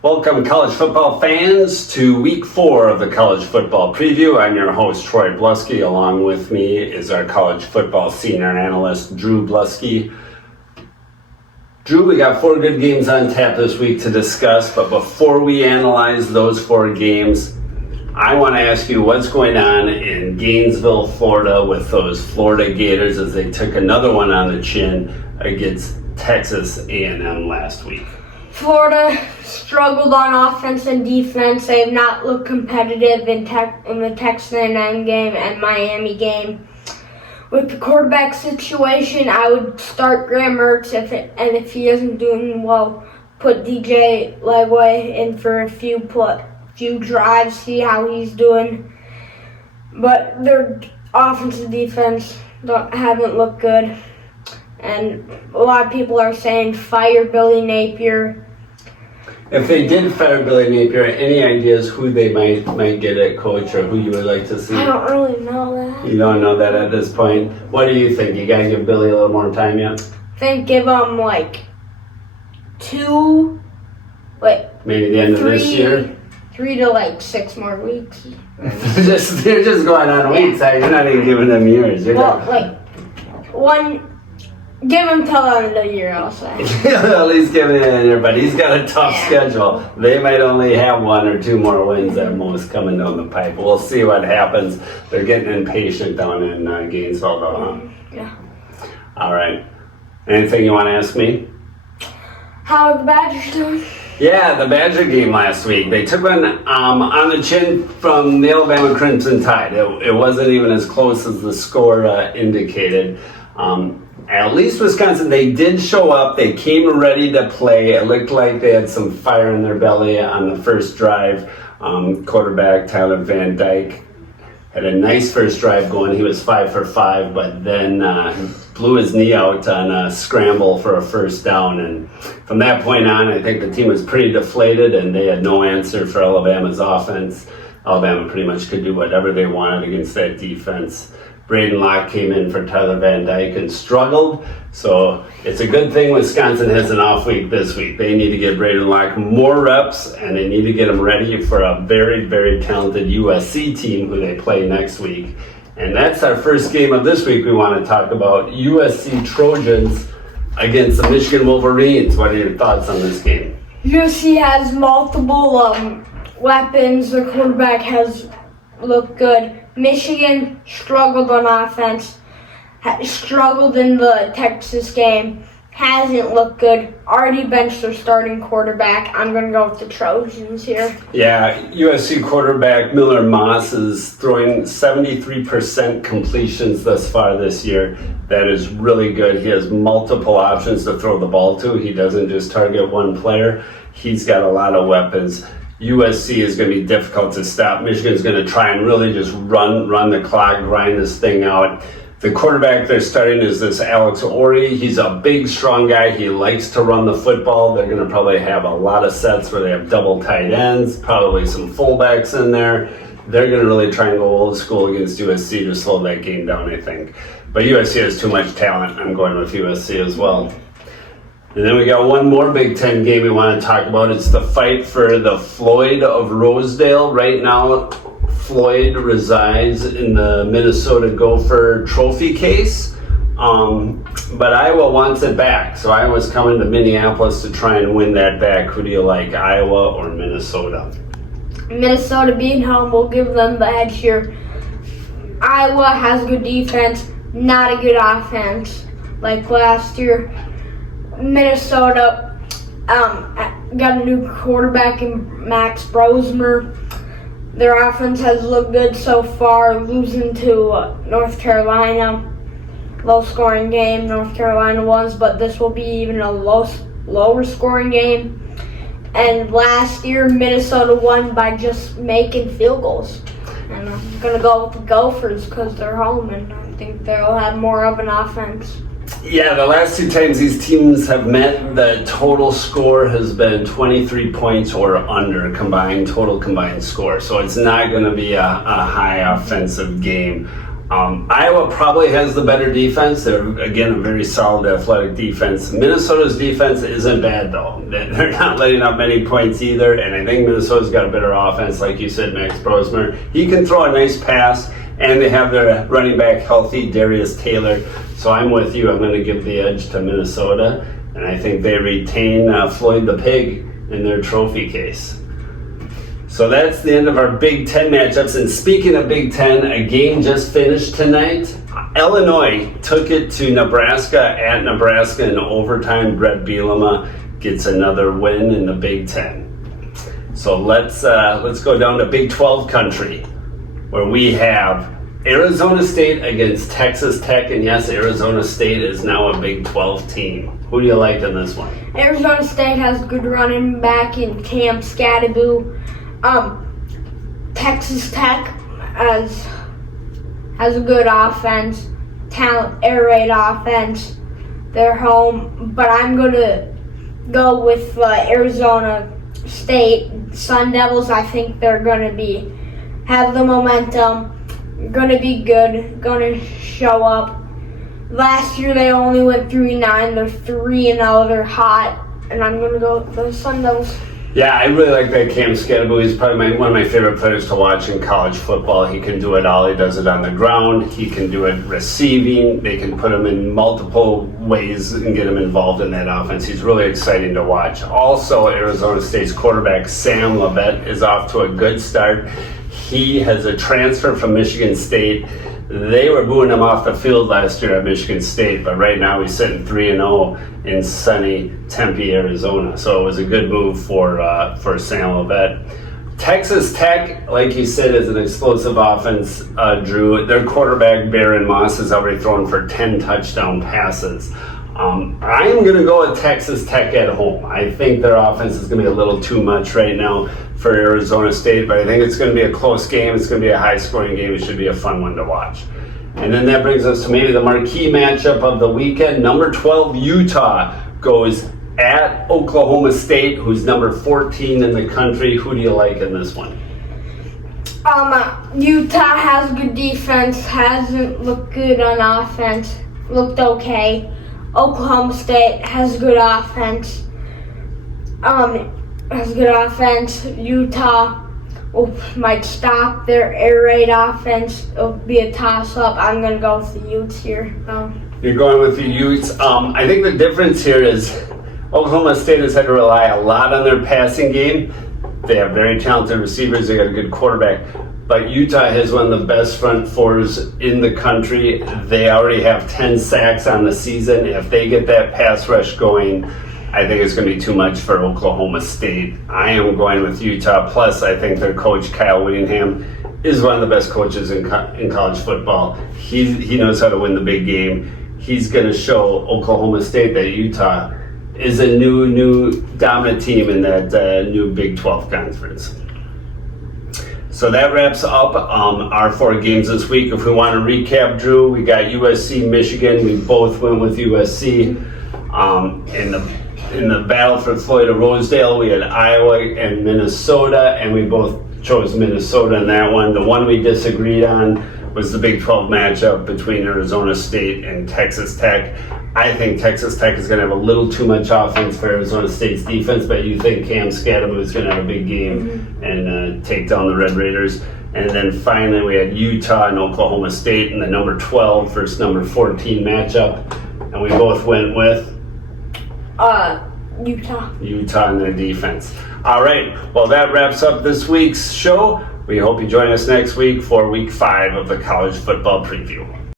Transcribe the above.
Welcome, college football fans, to week 4 of the college football preview. I'm your host, Troy Blusky. Along with me is our college football senior analyst, Drew Blusky. Drew, we got 4 good games on tap this week to discuss, but before we analyze those 4 games, I want to ask you what's going on in Gainesville, Florida with those Florida Gators as they took another one on the chin against Texas A&M last week. Florida struggled on offense and defense. They have not looked competitive in the Texas A&M game and Miami game. With the quarterback situation, I would start Graham Mertz, if he isn't doing well, put DJ Legway in for a few drives, see how he's doing. But their offense and defense haven't looked good. And a lot of people are saying fire Billy Napier. If they did fire Billy Napier, any ideas who they might get at coach or who you would like to see? I don't really know that. You don't know that at this point? What do you think? You gotta give Billy a little more time yet? I think give him maybe the end of this year? 3 to 6 more weeks. They're just going on weeks. You're not even giving them years. Give him till the end of the year, I'll say. At least give it in here, but he's got a tough schedule. They might only have 1 or 2 more wins at most coming down the pipe. We'll see what happens. They're getting impatient down in Gainesville, though, huh? Yeah. All right. Anything you want to ask me? How are the Badgers doing? Yeah, the Badger game last week. They took one on the chin from the Alabama Crimson Tide. It wasn't even as close as the score indicated. At least Wisconsin, they did show up. They came ready to play. It looked like they had some fire in their belly on the first drive. Quarterback Tyler Van Dyke had a nice first drive going. He was 5 for 5, but then blew his knee out on a scramble for a first down. And from that point on, I think the team was pretty deflated, and they had no answer for Alabama's offense. Alabama pretty much could do whatever they wanted against that defense. Braden Locke came in for Tyler Van Dyke and struggled. So it's a good thing Wisconsin has an off week this week. They need to give Braden Locke more reps, and they need to get him ready for a very, very talented USC team who they play next week. And that's our first game of this week we want to talk about. USC Trojans against the Michigan Wolverines. What are your thoughts on this game? USC has multiple weapons. Their quarterback has looked good. Michigan struggled on offense, struggled in the Texas game, hasn't looked good, already benched their starting quarterback. I'm going to go with the Trojans here. Yeah, USC quarterback Miller Moss is throwing 73% completions thus far this year. That is really good. He has multiple options to throw the ball to. He doesn't just target one player. He's got a lot of weapons. USC is going to be difficult to stop. Michigan's going to try and really just run the clock, grind this thing out. The quarterback they're starting is this Alex Ori. He's a big, strong guy. He likes to run the football. They're going to probably have a lot of sets where they have double tight ends, probably some fullbacks in there. They're going to really try and go old school against USC to slow that game down, I think. But USC has too much talent. I'm going with USC as well. And then we got one more Big Ten game we want to talk about. It's the fight for the Floyd of Rosedale. Right now, Floyd resides in the Minnesota Gopher trophy case. But Iowa wants it back. So Iowa's coming to Minneapolis to try and win that back. Who do you like, Iowa or Minnesota? Minnesota being home will give them the edge here. Iowa has good defense, not a good offense like last year. Minnesota got a new quarterback in Max Brosmer. Their offense has looked good so far, losing to North Carolina. Low-scoring game, North Carolina won, but this will be even a lower-scoring game. And last year, Minnesota won by just making field goals. And I'm going to go with the Gophers because they're home, and I think they'll have more of an offense. Yeah, the last 2 times these teams have met, the total score has been 23 points or under total combined score. So it's not going to be a high offensive game. Iowa probably has the better defense. They're, again, a very solid athletic defense. Minnesota's defense isn't bad, though. They're not letting up many points either, and I think Minnesota's got a better offense, like you said, Max Brosmer. He can throw a nice pass, and they have their running back healthy, Darius Taylor. So I'm with you. I'm going to give the edge to Minnesota, and I think they retain Floyd the Pig in their trophy case. So that's the end of our Big Ten matchups. And speaking of Big Ten, a game just finished tonight. Illinois took it to Nebraska at Nebraska in overtime. Brett Bielema gets another win in the Big Ten. So let's go down to Big 12 country, where we have Arizona State against Texas Tech. And yes, Arizona State is now a Big 12 team. Who do you like in this one? Arizona State has good running back in Cam Scadaboo. Texas Tech has a good offense, air raid offense. They're home, but I'm going to go with Arizona State Sun Devils. I think they're going to have the momentum, going to be good, going to show up. Last year they only went 3-9. They're 3-0. They're hot, and I'm going to go with the Sun Devils. Yeah, I really like that Cam Scadaboo. He's probably one of my favorite players to watch in college football. He can do it all. He does it on the ground. He can do it receiving. They can put him in multiple ways and get him involved in that offense. He's really exciting to watch. Also, Arizona State's quarterback Sam Leavitt is off to a good start. He has a transfer from Michigan State. They were booing him off the field last year at Michigan State, but right now he's sitting 3-0 in sunny Tempe, Arizona. So it was a good move for Sam Leavitt. Texas Tech, like you said, is an explosive offense, Drew. Their quarterback, Barron Moss, has already thrown for 10 touchdown passes. I'm going to go with Texas Tech at home. I think their offense is going to be a little too much right now for Arizona State, but I think it's going to be a close game. It's going to be a high-scoring game. It should be a fun one to watch. And then that brings us to maybe the marquee matchup of the weekend. Number 12, Utah, goes at Oklahoma State, who's number 14 in the country. Who do you like in this one? Utah has good defense, hasn't looked good on offense, looked okay. Oklahoma State has good offense. Utah might stop their air raid offense. It'll be a toss-up. I'm going to go with the Utes here. You're going with the Utes. I think the difference here is Oklahoma State has had to rely a lot on their passing game. They have very talented receivers. They got a good quarterback. But Utah has one of the best front fours in the country. They already have 10 sacks on the season. If they get that pass rush going, I think it's going to be too much for Oklahoma State. I am going with Utah. Plus, I think their coach, Kyle Whittingham, is one of the best coaches in college football. He knows how to win the big game. He's going to show Oklahoma State that Utah is a new dominant team in that new Big 12 conference. So that wraps up our 4 games this week. If we want to recap, Drew, we got USC, Michigan. We both went with USC. In the battle for Florida Rosedale, we had Iowa and Minnesota, and we both chose Minnesota in that one. The one we disagreed on was the Big 12 matchup between Arizona State and Texas Tech. I think Texas Tech is going to have a little too much offense for Arizona State's defense, but you think Cam Scadaboo is going to have a big game and take down the Red Raiders. And then finally we had Utah and Oklahoma State in the number 12 versus number 14 matchup. And we both went with Utah and their defense. All right, well, that wraps up this week's show. We hope you join us next week for week 5 of the college football preview.